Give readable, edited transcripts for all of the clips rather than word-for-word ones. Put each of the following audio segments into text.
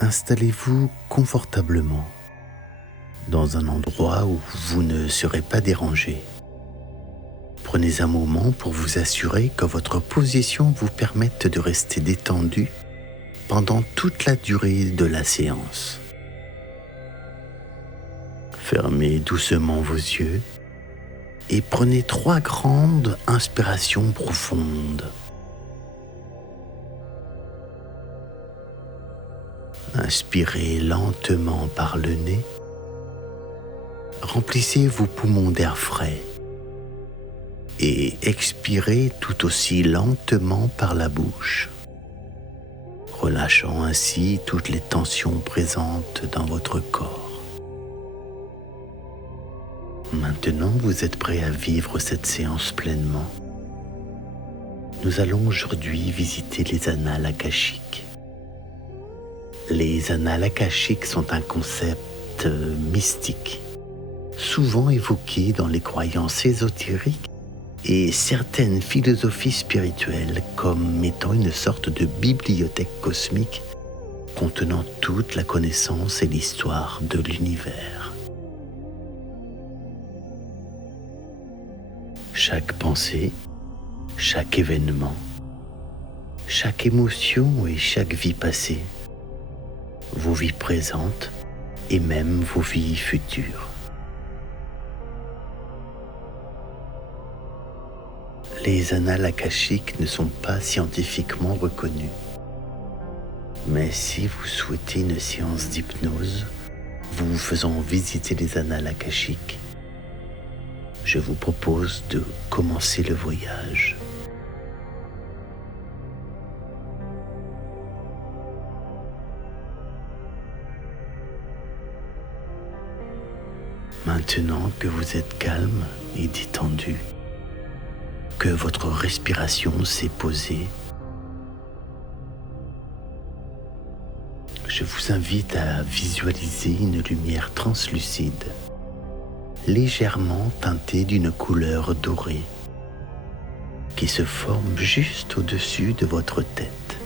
Installez-vous confortablement dans un endroit où vous ne serez pas dérangé. Prenez un moment pour vous assurer que votre position vous permette de rester détendu pendant toute la durée de la séance. Fermez doucement vos yeux et prenez 3 grandes inspirations profondes. Inspirez lentement par le nez. Remplissez vos poumons d'air frais et expirez tout aussi lentement par la bouche, relâchant ainsi toutes les tensions présentes dans votre corps. Maintenant, vous êtes prêt à vivre cette séance pleinement. Nous allons aujourd'hui visiter les annales akashiques. Les annales akashiques sont un concept mystique, souvent évoqué dans les croyances ésotériques et certaines philosophies spirituelles comme étant une sorte de bibliothèque cosmique contenant toute la connaissance et l'histoire de l'univers. Chaque pensée, chaque événement, chaque émotion et chaque vie passée, vos vies présentes et même vos vies futures. Les annales akashiques ne sont pas scientifiquement reconnues. Mais si vous souhaitez une séance d'hypnose, vous faisant visiter les annales akashiques, je vous propose de commencer le voyage. Maintenant que vous êtes calme et détendu, que votre respiration s'est posée, je vous invite à visualiser une lumière translucide, légèrement teintée d'une couleur dorée, qui se forme juste au-dessus de votre tête.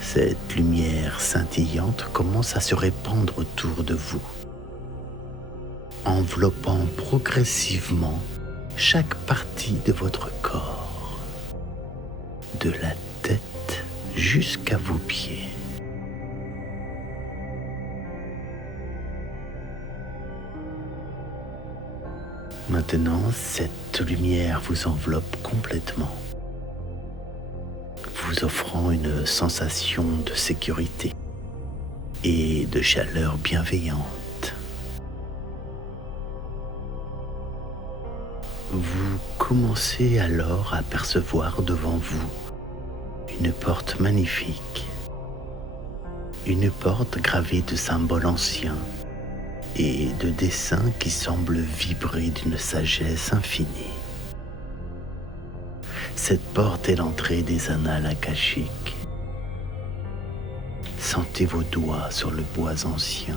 Cette lumière scintillante commence à se répandre autour de vous, enveloppant progressivement chaque partie de votre corps, de la tête jusqu'à vos pieds. Maintenant, cette lumière vous enveloppe complètement, vous offrant une sensation de sécurité et de chaleur bienveillante. Vous commencez alors à percevoir devant vous une porte magnifique, une porte gravée de symboles anciens et de dessins qui semblent vibrer d'une sagesse infinie. Cette porte est l'entrée des annales akashiques. Sentez vos doigts sur le bois ancien.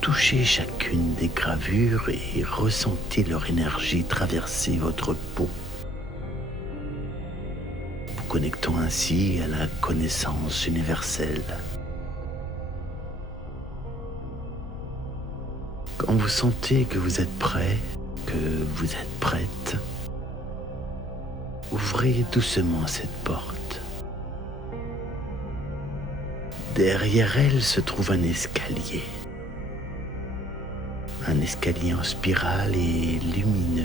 Touchez chacune des gravures et ressentez leur énergie traverser votre peau, vous connectant ainsi à la connaissance universelle. Quand vous sentez que vous êtes prêt, que vous êtes prête, ouvrez doucement cette porte. Derrière elle se trouve un escalier. Un escalier en spirale et lumineux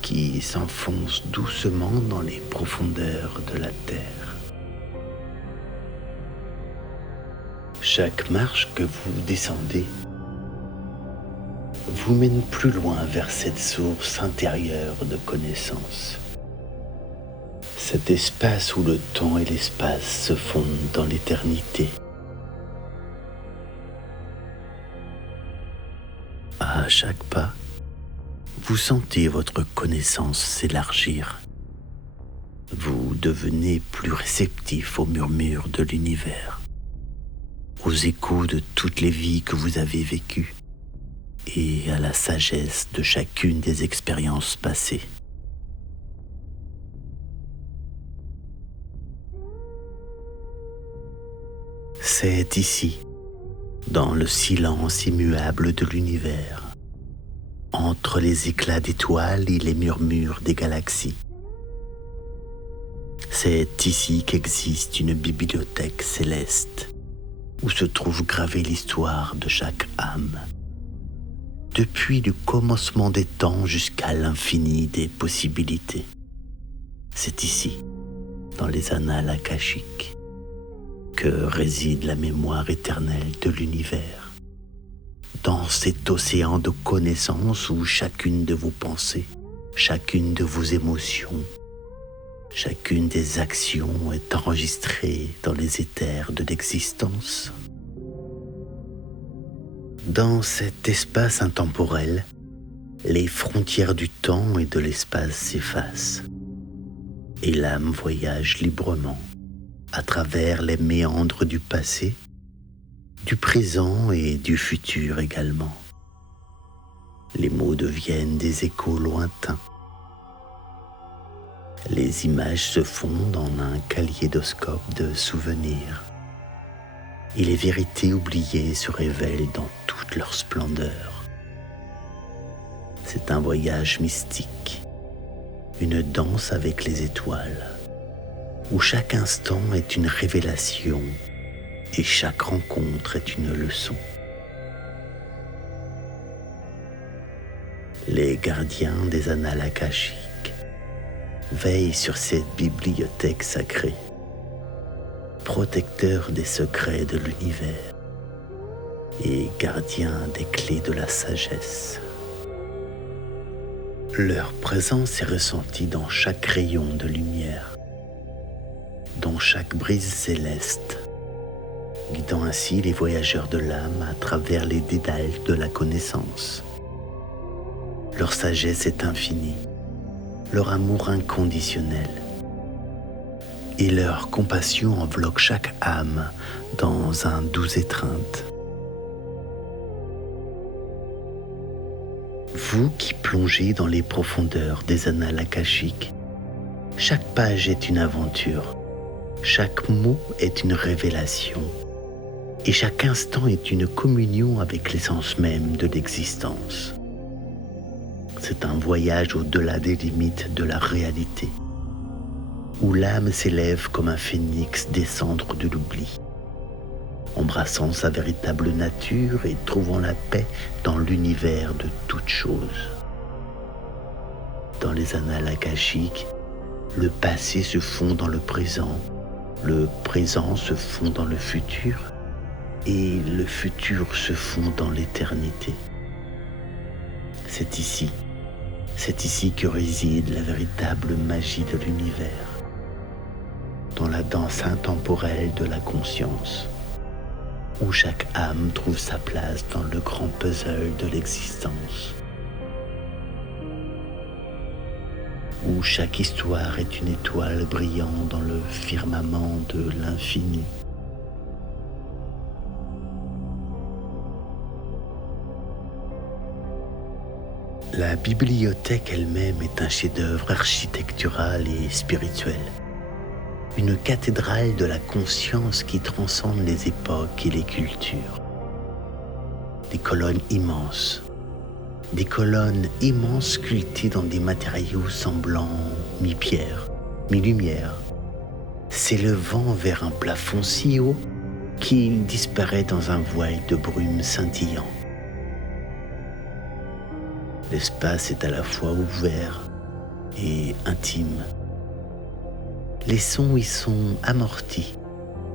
qui s'enfonce doucement dans les profondeurs de la terre. Chaque marche que vous descendez vous mène plus loin vers cette source intérieure de connaissance. Cet espace où le temps et l'espace se fondent dans l'éternité. À chaque pas, vous sentez votre connaissance s'élargir. Vous devenez plus réceptif aux murmures de l'univers, aux échos de toutes les vies que vous avez vécues et à la sagesse de chacune des expériences passées. C'est ici, dans le silence immuable de l'univers, entre les éclats d'étoiles et les murmures des galaxies. C'est ici qu'existe une bibliothèque céleste, où se trouve gravée l'histoire de chaque âme, depuis le commencement des temps jusqu'à l'infini des possibilités. C'est ici, dans les annales akashiques, que réside la mémoire éternelle de l'univers. Dans cet océan de connaissances où chacune de vos pensées, chacune de vos émotions, chacune des actions est enregistrée dans les éthers de l'existence. Dans cet espace intemporel, les frontières du temps et de l'espace s'effacent, et l'âme voyage librement à travers les méandres du passé, du présent et du futur également. Les mots deviennent des échos lointains. Les images se fondent en un kaléidoscope de souvenirs, et les vérités oubliées se révèlent dans toute leur splendeur. C'est un voyage mystique, une danse avec les étoiles, où chaque instant est une révélation et chaque rencontre est une leçon. Les gardiens des annales akashiques veillent sur cette bibliothèque sacrée, protecteurs des secrets de l'univers et gardiens des clés de la sagesse. Leur présence est ressentie dans chaque rayon de lumière, dans chaque brise céleste, guidant ainsi les voyageurs de l'âme à travers les dédales de la connaissance. Leur sagesse est infinie, leur amour inconditionnel, et leur compassion enveloppe chaque âme dans un doux étreinte. Vous qui plongez dans les profondeurs des annales akashiques, chaque page est une aventure, chaque mot est une révélation, et chaque instant est une communion avec l'essence même de l'existence. C'est un voyage au-delà des limites de la réalité, où l'âme s'élève comme un phénix descendre de l'oubli, embrassant sa véritable nature et trouvant la paix dans l'univers de toutes choses. Dans les annales akashiques, le passé se fond dans le présent se fond dans le futur, et le futur se fond dans l'éternité. C'est ici que réside la véritable magie de l'univers, dans la danse intemporelle de la conscience, où chaque âme trouve sa place dans le grand puzzle de l'existence, où chaque histoire est une étoile brillant dans le firmament de l'infini. La bibliothèque elle-même est un chef-d'œuvre architectural et spirituel, une cathédrale de la conscience qui transcende les époques et les cultures. Des colonnes immenses sculptées dans des matériaux semblant mi-pierre, mi-lumière, s'élevant vers un plafond si haut qu'il disparaît dans un voile de brume scintillant. L'espace est à la fois ouvert et intime. Les sons y sont amortis,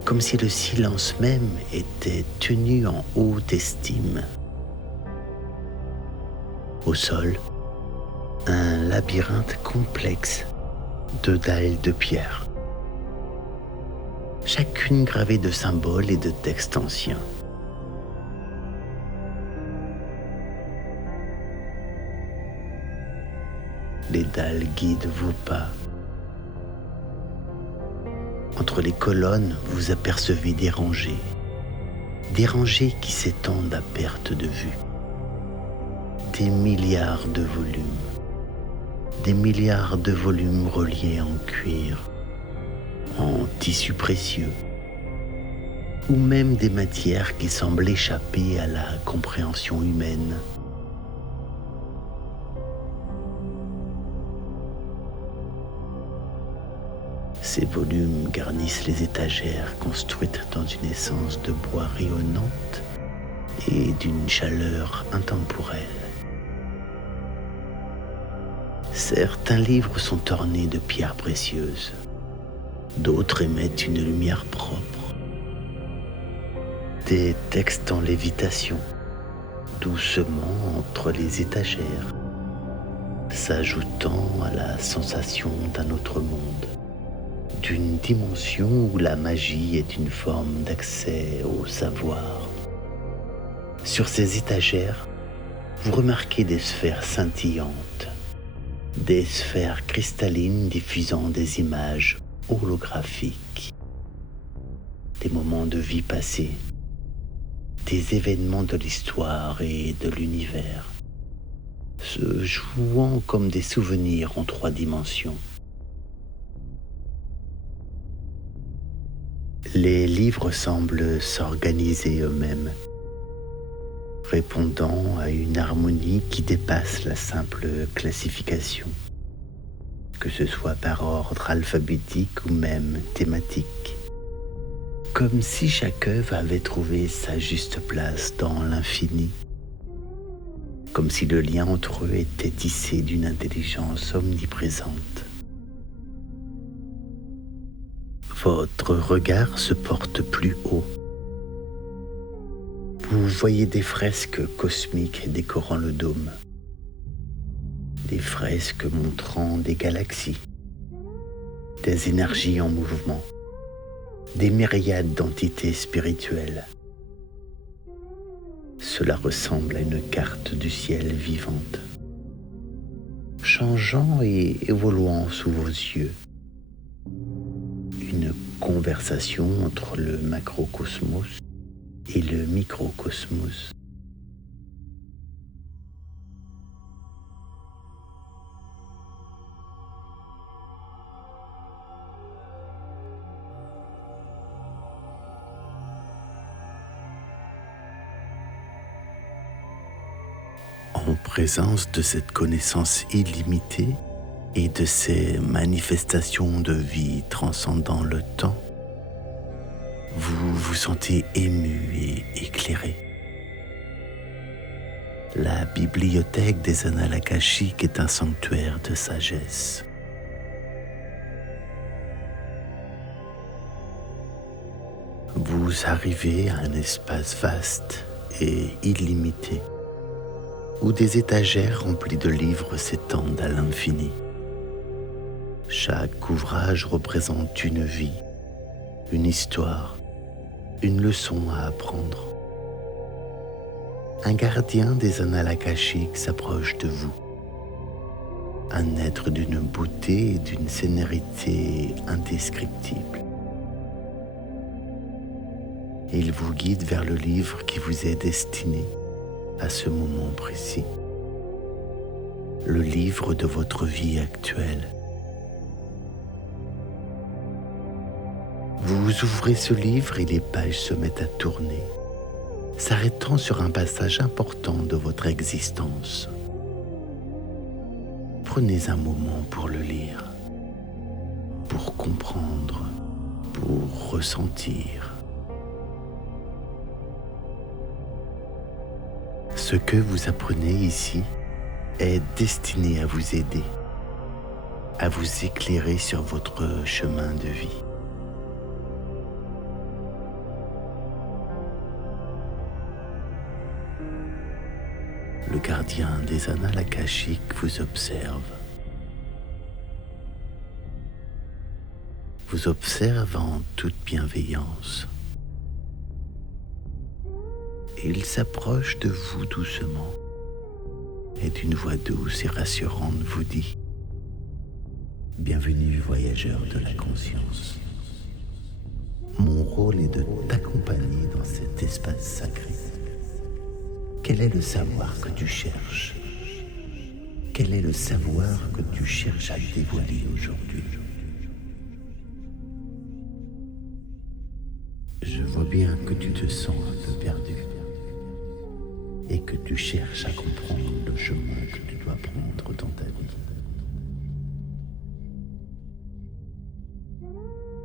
comme si le silence même était tenu en haute estime. Au sol, un labyrinthe complexe de dalles de pierre, chacune gravée de symboles et de textes anciens. Les dalles guident vos pas. Entre les colonnes, vous apercevez des rangées qui s'étendent à perte de vue. Des milliards de volumes reliés en cuir, en tissu précieux, ou même des matières qui semblent échapper à la compréhension humaine. Ces volumes garnissent les étagères construites dans une essence de bois rayonnante et d'une chaleur intemporelle. Certains livres sont ornés de pierres précieuses, d'autres émettent une lumière propre. Des textes en lévitation, doucement entre les étagères, s'ajoutant à la sensation d'un autre monde, d'une dimension où la magie est une forme d'accès au savoir. Sur ces étagères, vous remarquez des sphères scintillantes, des sphères cristallines diffusant des images holographiques, des moments de vie passée, des événements de l'histoire et de l'univers, se jouant comme des souvenirs en 3 dimensions. Les livres semblent s'organiser eux-mêmes, répondant à une harmonie qui dépasse la simple classification, que ce soit par ordre alphabétique ou même thématique, comme si chaque œuvre avait trouvé sa juste place dans l'infini, comme si le lien entre eux était tissé d'une intelligence omniprésente. Votre regard se porte plus haut. Vous voyez des fresques cosmiques décorant le dôme, des fresques montrant des galaxies, des énergies en mouvement, des myriades d'entités spirituelles. Cela ressemble à une carte du ciel vivante, changeant et évoluant sous vos yeux. Une conversation entre le macrocosmos et le microcosmos. En présence de cette connaissance illimitée et de ces manifestations de vie transcendant le temps, vous vous sentez ému et éclairé. La bibliothèque des Annales Akashiques est un sanctuaire de sagesse. Vous arrivez à un espace vaste et illimité, où des étagères remplies de livres s'étendent à l'infini. Chaque ouvrage représente une vie, une histoire, une leçon à apprendre. Un gardien des Annales Akashiques s'approche de vous. Un être d'une beauté et d'une sénérité indescriptibles. Il vous guide vers le livre qui vous est destiné à ce moment précis. Le livre de votre vie actuelle. Vous ouvrez ce livre et les pages se mettent à tourner, s'arrêtant sur un passage important de votre existence. Prenez un moment pour le lire, pour comprendre, pour ressentir. Ce que vous apprenez ici est destiné à vous aider, à vous éclairer sur votre chemin de vie. Le gardien des Annales Akashiques vous observe. Vous observe en toute bienveillance. Il s'approche de vous doucement et d'une voix douce et rassurante vous dit « Bienvenue, voyageur de la conscience. Mon rôle est de t'accompagner dans cet espace sacré. Quel est le savoir que tu cherches? Quel est le savoir que tu cherches à dévoiler aujourd'hui? Je vois bien bien que tu te sens un peu perdu et que tu cherches à comprendre le chemin que tu dois prendre dans ta vie.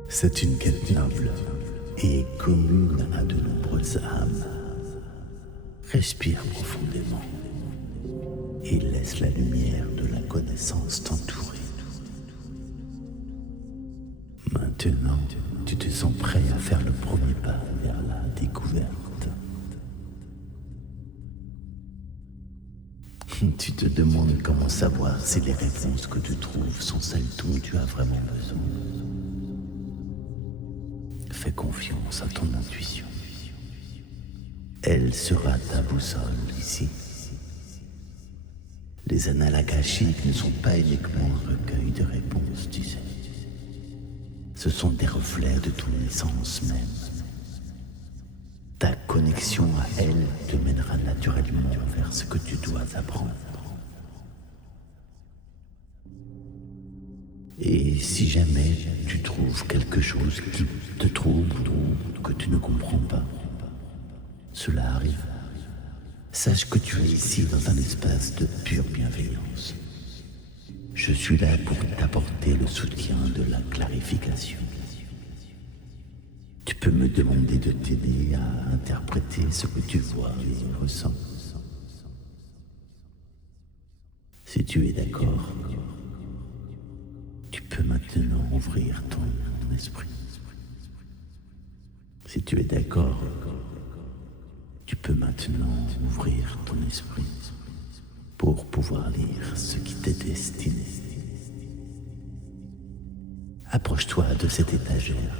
C'est une quête noble et commune à de nombreuses âmes. Respire profondément et laisse la lumière de la connaissance t'entourer. Maintenant, tu te sens prêt à faire le premier pas vers la découverte. Tu te demandes comment savoir si les réponses que tu trouves sont celles dont tu as vraiment besoin. Fais confiance à ton intuition. Elle sera ta boussole ici. Les annales akashiques ne sont pas uniquement un recueil de réponses, tu sais. Ce sont des reflets de ton essence même. Ta connexion à elle te mènera naturellement vers ce que tu dois apprendre. Et si jamais tu trouves quelque chose qui te trouble ou que tu ne comprends pas, cela arrive. Sache que tu es ici dans un espace de pure bienveillance. Je suis là pour t'apporter le soutien de la clarification. Tu peux me demander de t'aider à interpréter ce que tu vois et ressens. Si tu es d'accord, tu peux maintenant ouvrir ton esprit. Si tu es d'accord, tu peux maintenant ouvrir ton esprit pour pouvoir lire ce qui t'est destiné. Approche-toi de cette étagère.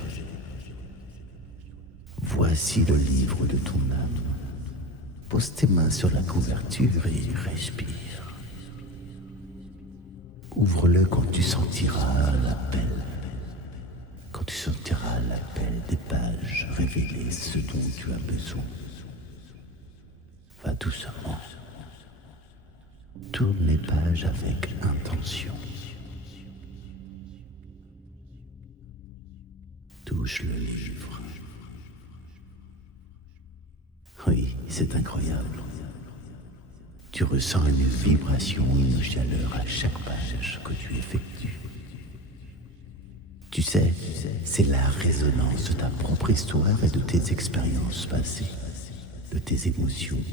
Voici le livre de ton âme. Pose tes mains sur la couverture et respire. Ouvre-le quand tu sentiras l'appel. Quand tu sentiras l'appel des pages révéler ce dont tu as besoin. Va doucement. Tourne les pages avec intention. Touche le livre. Oui, c'est incroyable. Tu ressens une vibration, une chaleur à chaque page que tu effectues. Tu sais, c'est la résonance de ta propre histoire et de tes expériences passées, de tes émotions,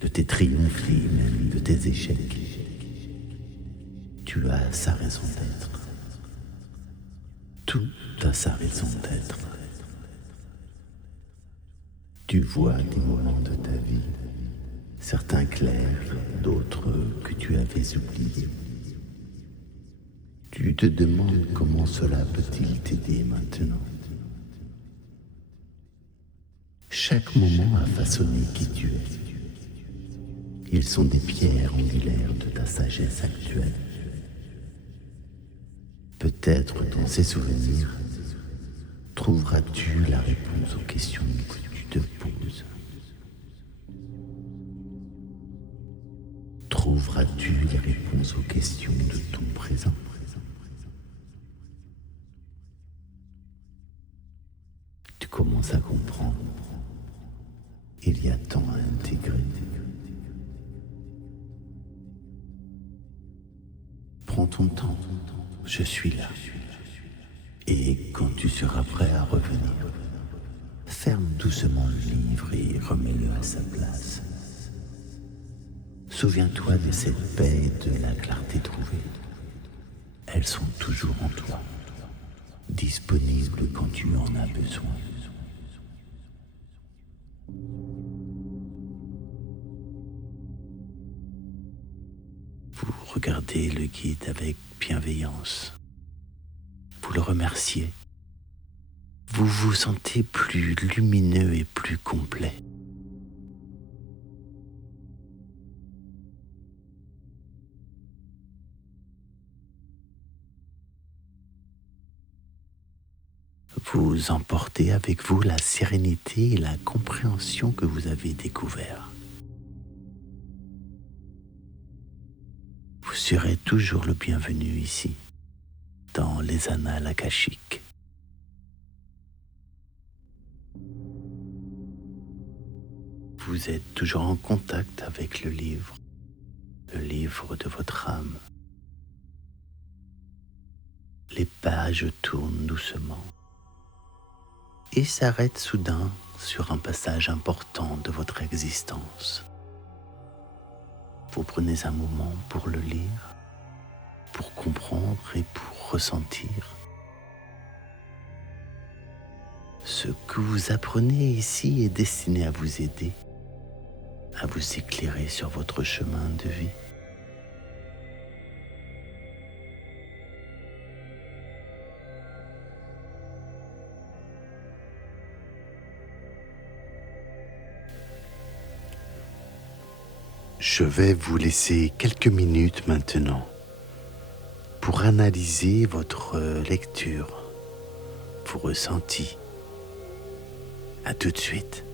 de tes triomphes et même de tes échecs. Tu as sa raison d'être. Tout a sa raison d'être. Tu vois des moments de ta vie, certains clairs, d'autres que tu avais oubliés. Tu te demandes comment cela peut-il t'aider maintenant. Chaque moment a façonné qui tu es. Ils sont des pierres angulaires de ta sagesse actuelle. Peut-être dans ces souvenirs, trouveras-tu la réponse aux questions que tu te poses. Trouveras-tu les réponses aux questions de ton présent? Tu commences à comprendre. Il y a tant à intégrer. Prends ton temps. Je suis là. Et quand tu seras prêt à revenir, ferme doucement le livre et remets-le à sa place. Souviens-toi de cette paix et de la clarté trouvée. Elles sont toujours en toi, disponibles quand tu en as besoin. Vous regardez le guide avec bienveillance. Vous le remerciez. Vous vous sentez plus lumineux et plus complet. Vous emportez avec vous la sérénité et la compréhension que vous avez découvert. Vous serez toujours le bienvenu ici, dans les annales akashiques. vous êtes toujours en contact avec le livre de votre âme. Les pages tournent doucement et s'arrêtent soudain sur un passage important de votre existence. Vous prenez un moment pour le lire, pour comprendre et pour ressentir. Ce que vous apprenez ici est destiné à vous aider, à vous éclairer sur votre chemin de vie. Je vais vous laisser quelques minutes maintenant pour analyser votre lecture, vos ressentis. À tout de suite.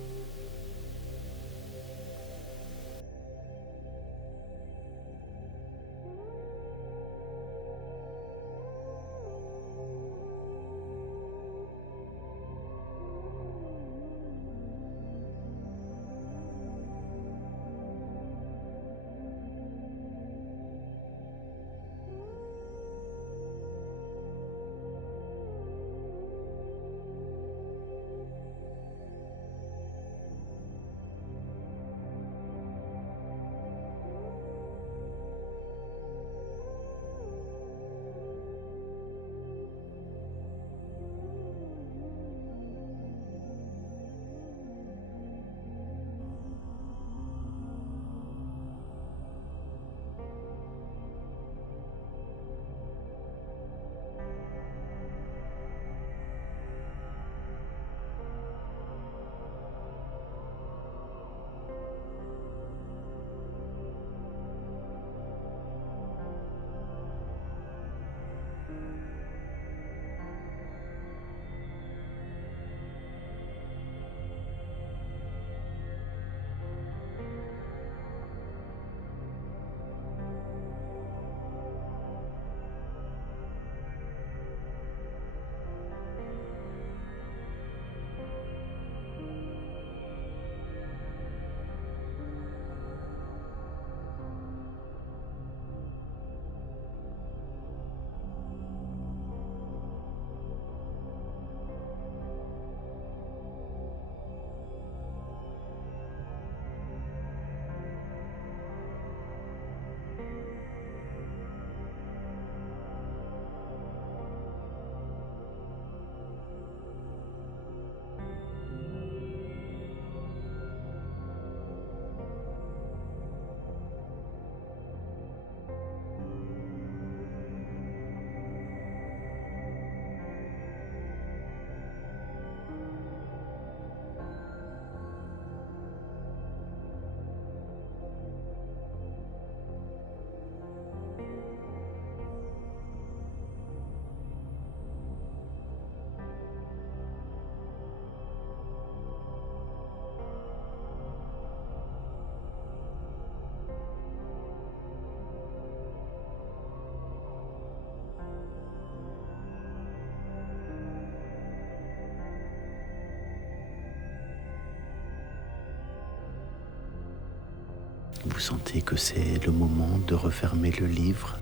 Vous sentez que c'est le moment de refermer le livre.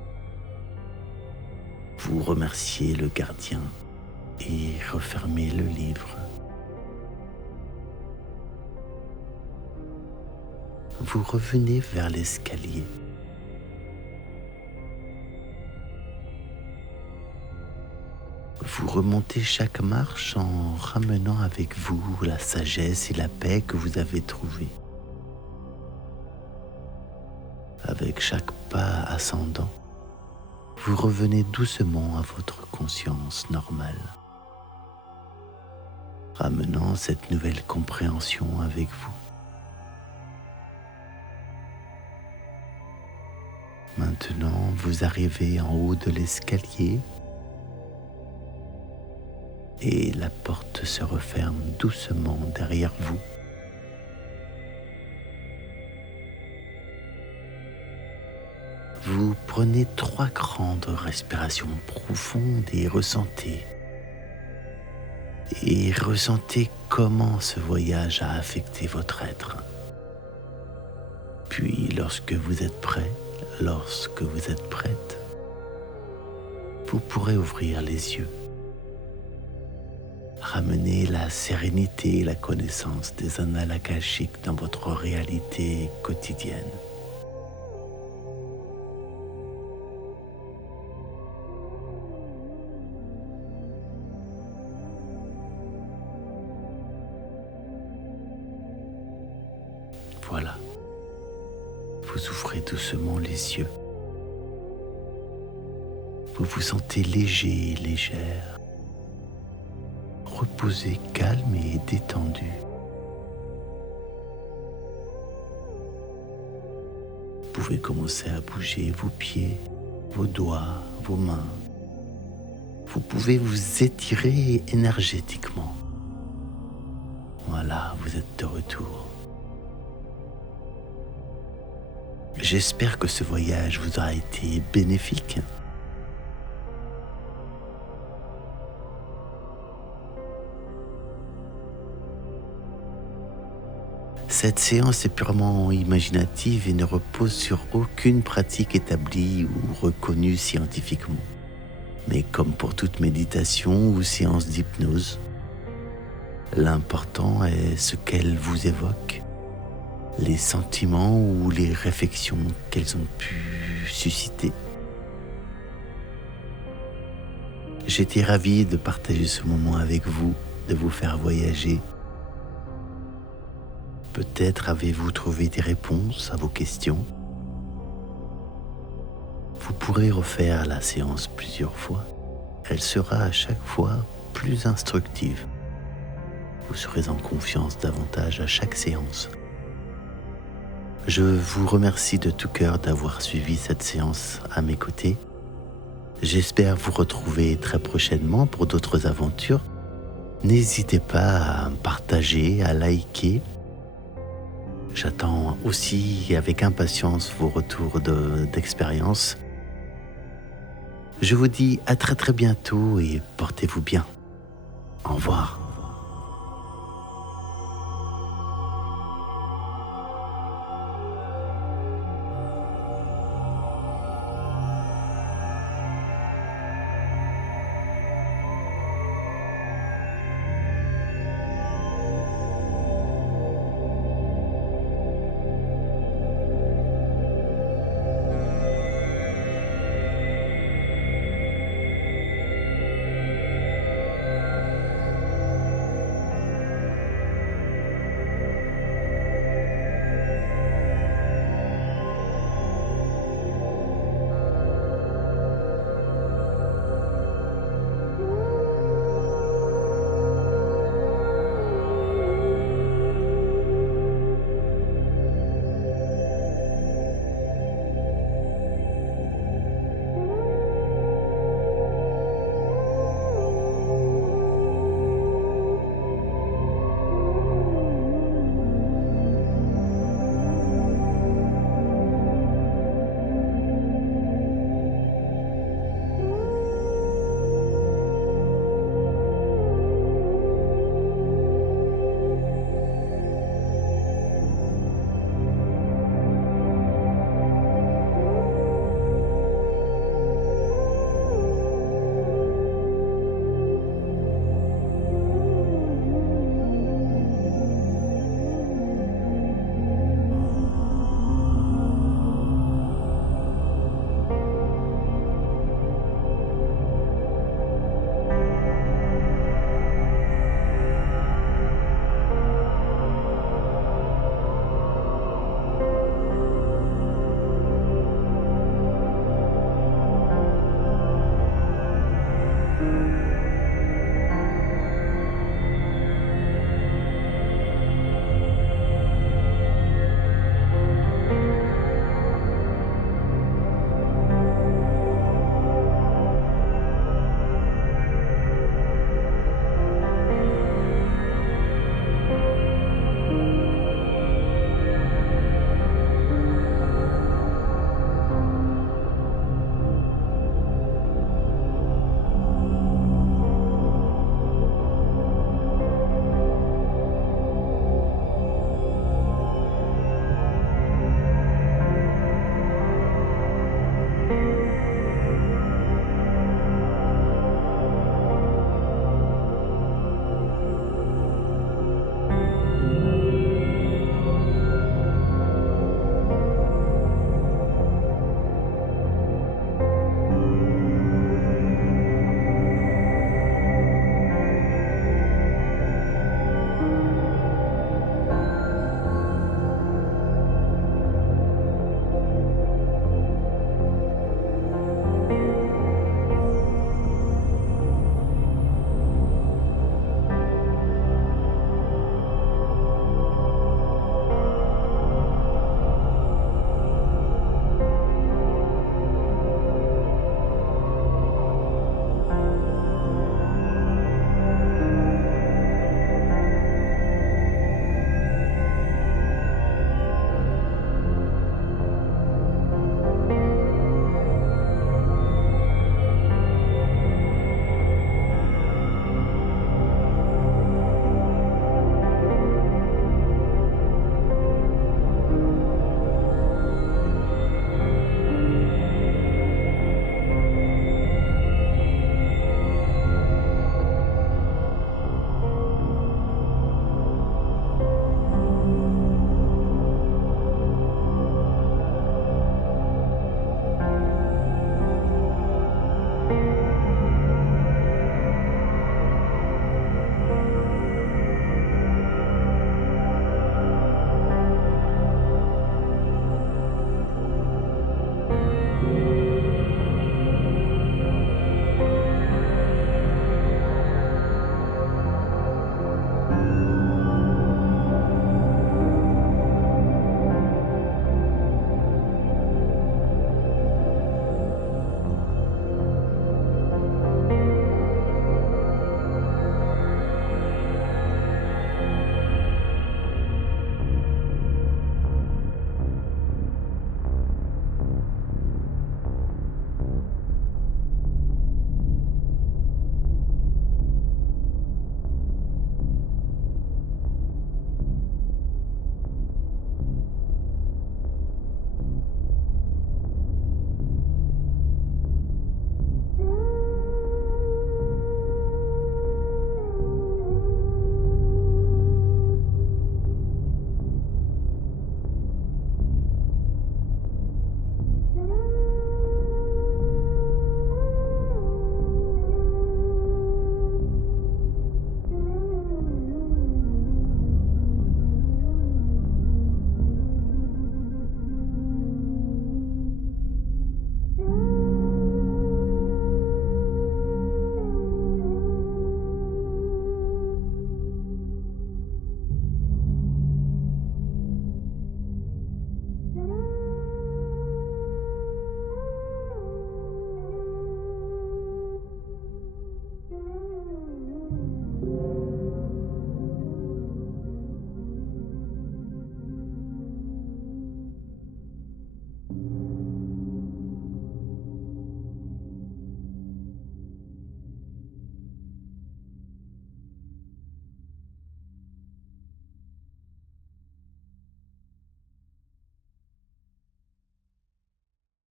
Vous remerciez le gardien et refermez le livre. Vous revenez vers l'escalier. Vous remontez chaque marche en ramenant avec vous la sagesse et la paix que vous avez trouvées. Avec chaque pas ascendant, vous revenez doucement à votre conscience normale, ramenant cette nouvelle compréhension avec vous. Maintenant, vous arrivez en haut de l'escalier et la porte se referme doucement derrière vous. Vous prenez 3 grandes respirations profondes et ressentez comment ce voyage a affecté votre être. Puis lorsque vous êtes prêt, lorsque vous êtes prête, vous pourrez ouvrir les yeux. Ramenez la sérénité et la connaissance des annales akashiques dans votre réalité quotidienne. Voilà. Vous ouvrez doucement les yeux. Vous vous sentez léger et légère, reposé, calme et détendu. Vous pouvez commencer à bouger vos pieds, vos doigts, vos mains. Vous pouvez vous étirer énergétiquement. Voilà, vous êtes de retour. J'espère que ce voyage vous aura été bénéfique. Cette séance est purement imaginative et ne repose sur aucune pratique établie ou reconnue scientifiquement. Mais comme pour toute méditation ou séance d'hypnose, l'important est ce qu'elle vous évoque, les sentiments ou les réflexions qu'elles ont pu susciter. J'étais ravi de partager ce moment avec vous, de vous faire voyager. Peut-être avez-vous trouvé des réponses à vos questions. Vous pourrez refaire la séance plusieurs fois. Elle sera à chaque fois plus instructive. Vous serez en confiance davantage à chaque séance. Je vous remercie de tout cœur d'avoir suivi cette séance à mes côtés. J'espère vous retrouver très prochainement pour d'autres aventures. N'hésitez pas à partager, à liker. J'attends aussi avec impatience vos retours d'expérience. Je vous dis à très bientôt et portez-vous bien. Au revoir.